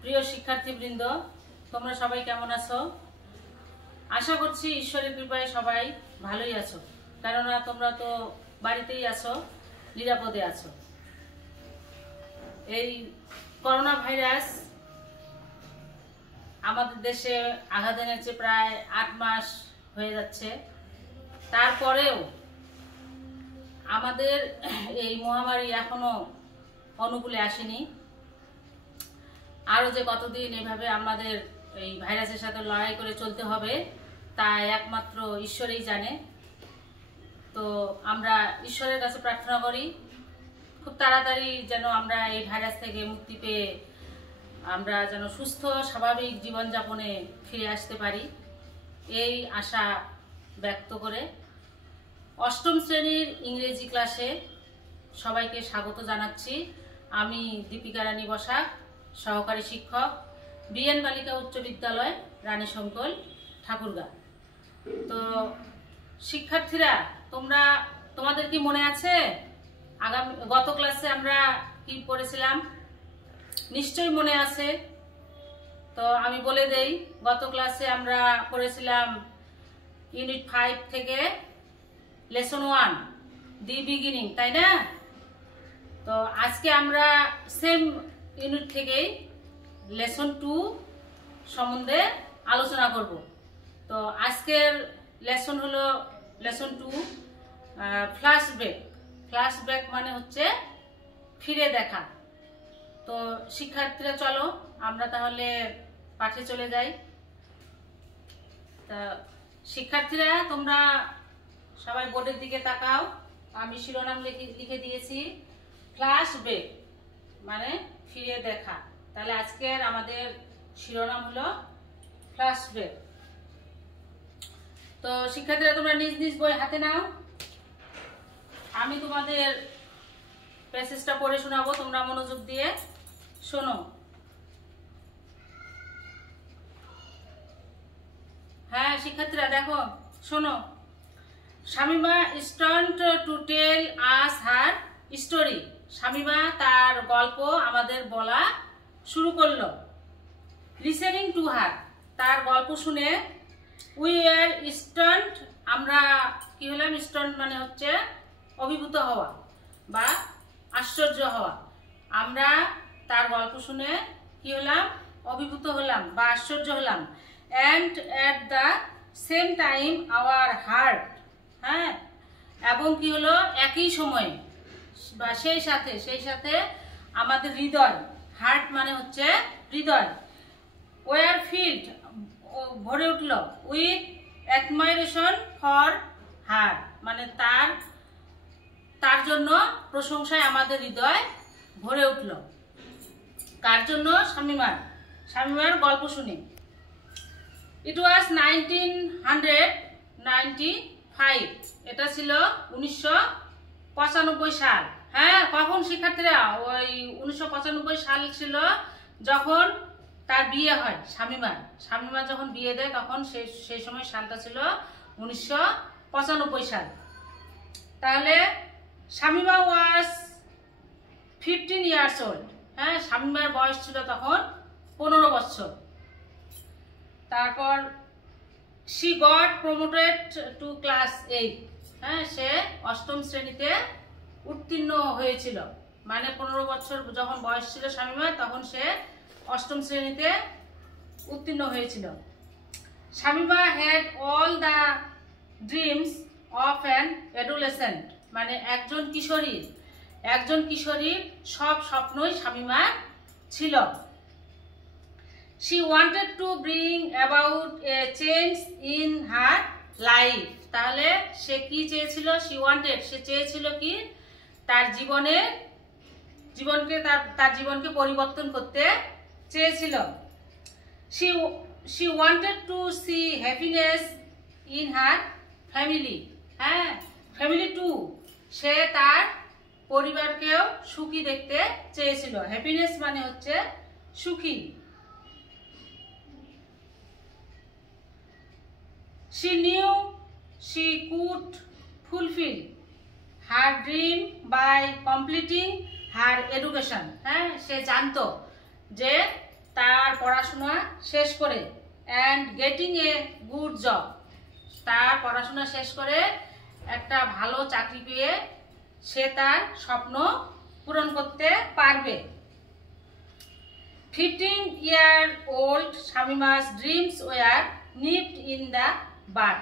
প্রিয় শিক্ষার্থীবৃন্দ, তোমরা সবাই কেমন আছো? আশা করছি ঈশ্বরের কৃপায় সবাই ভালোই আছো, কেননা তোমরা তো বাড়িতেই আছো, নিরাপদে আছো। এই করোনা ভাইরাস আমাদের দেশে আঘাত এনেছে, প্রায় 8 মাস হয়ে যাচ্ছে। তারপরেও আমাদের এই মহামারী এখনো অনুকূলে আসেনি। আরও যে কতদিন এভাবে আমাদের এই ভাইরাসের সাথে লড়াই করে চলতে হবে তা একমাত্র ঈশ্বরই জানে। তো আমরা ঈশ্বরের কাছে প্রার্থনা করি খুব তাড়াতাড়ি যেন আমরা এই ভাইরাস থেকে মুক্তি পেয়ে আমরা যেন সুস্থ স্বাভাবিক জীবনযাপনে ফিরে আসতে পারি, এই আশা ব্যক্ত করে অষ্টম শ্রেণীর ইংরেজি ক্লাসে সবাইকে স্বাগত জানাচ্ছি। আমি দীপিকা রানী বসাক, সহকারী শিক্ষক, বিএন বালিকা উচ্চ বিদ্যালয়, রানী শঙ্কল, ঠাকুরগাঁ। তো শিক্ষার্থীরা, তোমাদের কি মনে আছে গত ক্লাসে আমরা কি পড়েছিলাম? নিশ্চয়ই মনে আছে। তো আমি বলে দেই, গত ক্লাসে আমরা পড়েছিলাম ইউনিট 5 থেকে লেসন 1 দি বিগিনিং, তাই না? তো আজকে আমরা সেম ইউনিট থেকেই লেসন 2 সম্বন্ধে আলোচনা করব। তো আজকের লেসন হলো লেসন 2 ফ্ল্যাশব্যাক। ফ্ল্যাশব্যাক মানে হচ্ছে ফিরে দেখা। তো শিক্ষার্থীরা চলো আমরা তাহলে পাঠে চলে যাই। তা শিক্ষার্থীরা, তোমরা সবাই বোর্ডের দিকে তাকাও। আমি শিরোনাম লিখে দিয়েছি ফ্ল্যাশব্যাক মানে ফিরে দেখা। তাহলে আজকের আমাদের শিরোনাম হলো ফ্ল্যাশব্যাক। তো শিক্ষার্থীরা, তোমরা নিজ নিজ বই হাতে নাও। আমি তোমাদের প্যাসেজটা পড়ে শোনাবো, তোমরা মনোযোগ দিয়ে শোনো। হ্যাঁ শিক্ষার্থীরা, দেখো শোনো। Shamima start to tell us her story. Shamima তার গল্প আমাদের বলা শুরু করলো। লিসেনিং টু হার, তার গল্প শুনে উই আর স্টান্ট, আমরা কি হলাম? স্টান্ট মানে হচ্ছে অভিভূত হওয়া বা আশ্চর্য হওয়া। আমরা তার গল্প শুনে কি হলাম? অভিভূত হলাম বা আশ্চর্য হলাম। And at the same time hour heart, হ্যাঁ, এবং কি হলো? একই সময়ে বা সেই সাথে আমাদের হৃদয়, হার্ট মানে হচ্ছে হৃদয়, ওয়ার ফিল্ড, ভরে উঠল, উইথ অ্যাডমাইরেশন ফর হার, মানে তার জন্য প্রশংসায় আমাদের হৃদয় ভরে উঠল। কার জন্য? শামিমার গল্প শুনে। ইট ওয়াজ 1995, এটা ছিল 1995 সাল। হ্যাঁ, কখন শিক্ষার্থীরা? ওই 1995 সাল ছিল যখন তার বিয়ে হয়। শামিমা যখন বিয়ে দেয় তখন সেই সময় সালটা ছিল 1995 সাল। তাহলে শামিমা ওয়াজ 15 ইয়ার্স ওল্ড। হ্যাঁ, শামিমার বয়স ছিল তখন 15 বছর। তারপর she got promoted to class 8, হ্যাঁ, সে 8ম শ্রেণীতে উত্তীর্ণ হয়েছিল। মানে 15 বছর যখন বয়স ছিল শামিমার, তখন সে 8ম শ্রেণীতে উত্তীর্ণ হয়েছিল। Shamima had all the dreams of an adolescent, মানে একজন কিশোরীর সব স্বপ্নই শামিমার ছিল। She wanted to bring about a change in her life. তাহলে সে কি চেয়েছিল? সে চেয়েছিল কি? তার জীবনকে পরিবর্তন করতে চেয়েছিল। She wanted to see happiness in her family. হ্যাঁ, ফ্যামিলি টু, সে তার পরিবারকেও সুখী দেখতে চেয়েছিল। হ্যাপিনেস মানে হচ্ছে সুখী। She knew she could fulfill her dream by completing her education. হ্যাঁ, সে জানতো যে তার পড়াশোনা শেষ করে and getting a good job, তার পড়াশোনা শেষ করে একটা ভালো চাকরি পেয়ে সে তার স্বপ্ন পূরণ করতে পারবে। 15-year-old Shamima's dreams were nipped in the bud.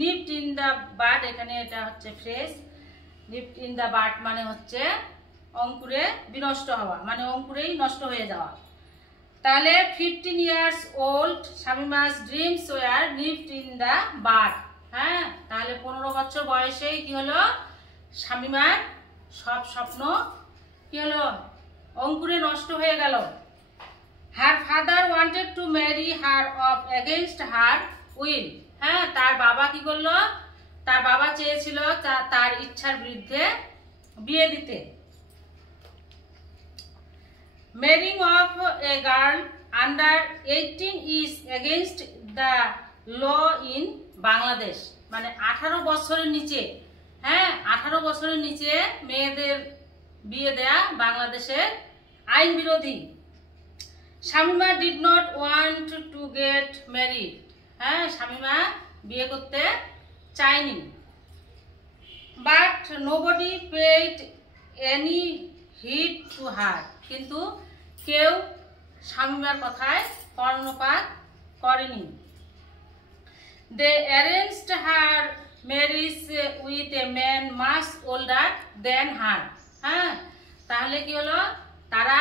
nipped in the bud, এখানে এটা হচ্ছে phrase. nipped in the bud মানে হচ্ছে অঙ্কুরে বিনষ্ট হওয়া, মানে অঙ্কুরেই নষ্ট হয়ে যাওয়া। তাহলে 15 years old Shamima's dreams were nipped in the bud। হ্যাঁ, তাহলে 15 বছর বয়সেই কি হলো, শামিমার সব স্বপ্ন কি হলো, অঙ্কুরে নষ্ট হয়ে গেল। Her father wanted to marry her off against her will। হ্যাঁ, তার বাবা কি করলো, তার বাবা চেয়েছিল তার ইচ্ছার বিরুদ্ধে বিয়ে দিতে। Marrying off a girl under 18 is against the law in Bangladesh। মানে 18 বছরের নিচে, হ্যাঁ 18 বছরের নিচে মেয়েদের বিয়ে দেয়া বাংলাদেশের আইন বিরোধী। Shamima did not want to get married। হ্যাঁ, শামিমা বিয়ে করতে চায়নি। But nobody paid any heed to her। কিন্তু কেউ শামিমার কথায় কর্ণপাত করেনি। They arranged her marriage with a man much older than her। হ্যাঁ, তাহলে কি হলো, তারা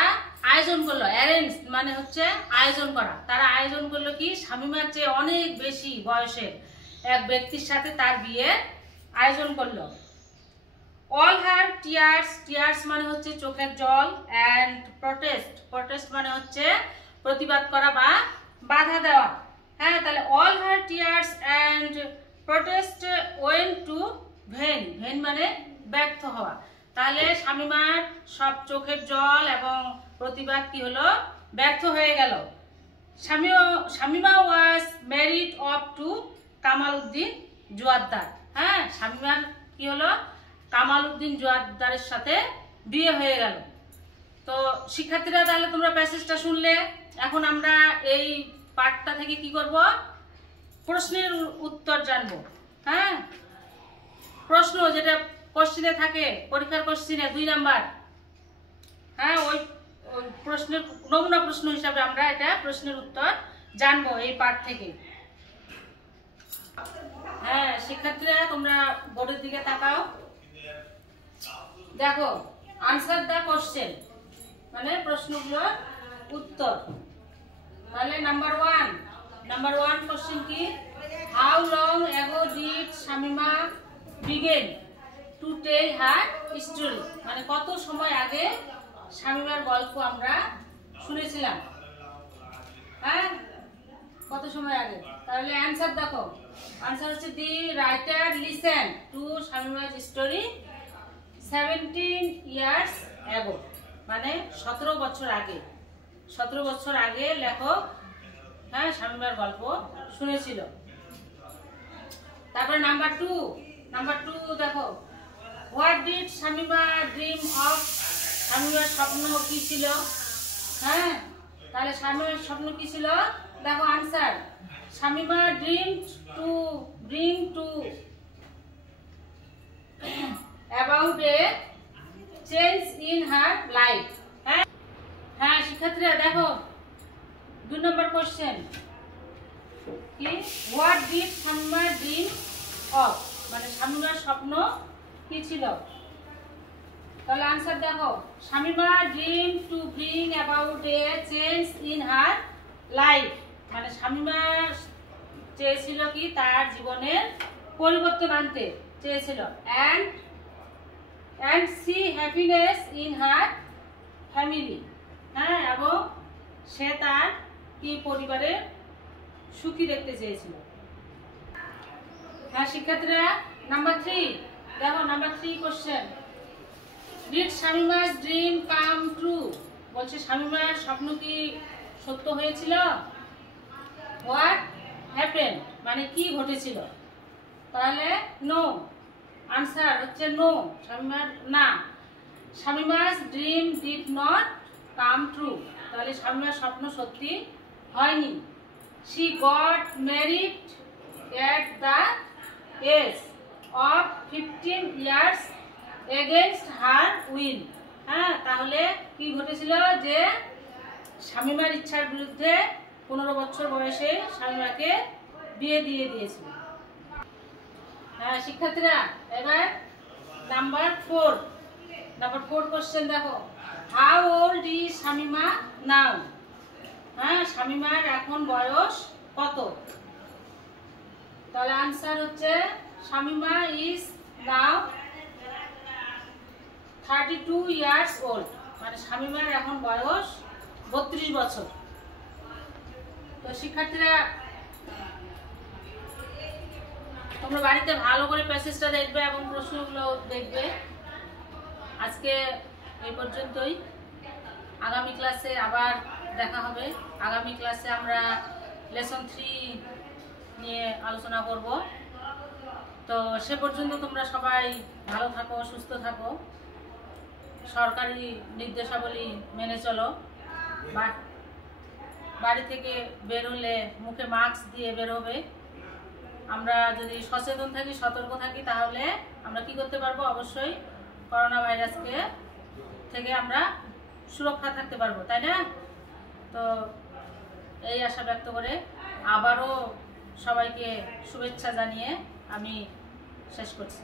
আয়োজন করলো, অ্যারেঞ্জ মানে হচ্ছে আয়োজন করা, তারা আয়োজন করলো কি, শামিমার চেয়ে অনেক বেশি বয়সের এক ব্যক্তির সাথে তার বিয়ের আয়োজন করলো। All her tears মানে হচ্ছে চোখের জল, and protest মানে হচ্ছে প্রতিবাদ করা বা বাধা দেওয়া। হ্যাঁ, তাহলে all her tears and protest went to vain মানে ব্যর্থ হওয়া। তাহলে শামিমার সব চোখের জল এবং প্রতিবাদ কি হলো, ব্যর্থ হয়ে গেল। Shamima was married of to Kamaluddin Joardar. হ্যাঁ, শামিমার কি হলো, কামালউদ্দিন জোয়ারদারের সাথে বিয়ে হয়ে গেল। তো শিক্ষার্থীরা, তাহলে তোমরা প্যাসেজটা শুনলে, এখন আমরা এই পার্টটা থেকে কি করব, প্রশ্নের উত্তর জানবো। হ্যাঁ, প্রশ্ন যেটা কোশ্চেনে থাকে, পরীক্ষার কোশ্চেনে 2 নাম্বার, হ্যাঁ ওই প্রশ্নের নমুনা প্রশ্ন হিসাবে আমরা এটা প্রশ্নের উত্তর জানবো এই পার্ট থেকে। হ্যাঁ শিক্ষার্থীরা, তোমরা বোর্ডের দিকে তাকাও, দেখো আনসার দ্য কোশ্চেন মানে প্রশ্নগুলোর উত্তর। তাহলে নাম্বার ওয়ান কোশ্চেন কি, how long ago did Shamima begin to tell her story. মানে কত সময় আগে শামিমার গল্প আমরা শুনেছিলাম। হ্যাঁ, কত সময় আগে। তাহলে অ্যানসার দেখো, আনসার হচ্ছে দি রাইটার লিসেন টু শামিমার স্টোরি 17 years ago। মানে 17 বছর আগে, 17 বছর আগে লেখক হ্যাঁ শামিমার গল্প শুনেছিল। তারপর নাম্বার টু দেখো, what did Shamima dream of. শামিমার স্বপ্ন কি ছিল। হ্যাঁ, তাহলে শামিমার স্বপ্ন কি ছিল, দেখো answer, Shamima dream to bring to about a change in her life। হ্যাঁ শিক্ষার্থীরা দেখো 2 নম্বর কোশ্চেন কি, what did Shamima dream of. মানে শামিমার স্বপ্ন কি ছিল। তাহলে আনসার দেখো, Shamima dream to bring about a change in her life. মানে শামিমা চেয়েছিল কি, তার জীবনের পরিবর্তন আনতে চেয়েছিল। and see happiness in her family। হ্যাঁ, এবং সে তার কি পরিবারে সুখী দেখতে চেয়েছিল। হ্যাঁ শিক্ষার্থীরা, নাম্বার 3 দেখো, number 3 question, did Shamima's dream come true. বলছে শামিমার স্বপ্ন কি সত্য হয়েছিল। হোয়াট হ্যাপেন্ড মানে কি ঘটেছিল। তাহলে নো, আনসার হচ্ছে নো, শামিমার না, Shamima's dream did not come true. তাহলে তাহলে শামিমার স্বপ্ন সত্যি হয়নি। She got married at the age of 15 years against her will. হ্যাঁ, তাহলে কি ঘটেছিল যে শামিমার ইচ্ছার বিরুদ্ধে 15 বছর বয়সে শামিমাকে বিয়ে দিয়ে দিয়েছিল। হ্যাঁ শিক্ষার্থীরা, এবার নাম্বার 4 কোশ্চেন দেখো, হাউ ওল্ড ইজ শামিমা নাও? হ্যাঁ, শামিমার এখন বয়স কত? তাহলে আনসার হচ্ছে Shamima is now 32 years old, মানে শামিমার এখন বয়স 32 বছর। তো শিক্ষার্থীরা, তোমরা বাড়িতে ভালো করে প্যাসেজটা দেখবে এবং প্রশ্নগুলো দেখবে। আজকে এই পর্যন্তই, আগামী ক্লাসে আবার দেখা হবে। আগামী ক্লাসে আমরা লেসন 3 নিয়ে আলোচনা করব। তো সে পর্যন্ত তোমরা সবাই ভালো থাকো, সুস্থ থাকো, সরকারি নির্দেশাবলী মেনে চলো, বাড়ি থেকে বের হলে মুখে মাস্ক দিয়ে বের হবে। আমরা যদি সচেতন থাকি, সতর্ক থাকি, তাহলে আমরা কি করতে পারবো? অবশ্যই করোনা ভাইরাসকে থেকে আমরা সুরক্ষা থাকতে পারবো, তাই না? তো এই আশা ব্যক্ত করে আবারও সবাইকে শুভেচ্ছা জানিয়ে আমি শেষ করছি।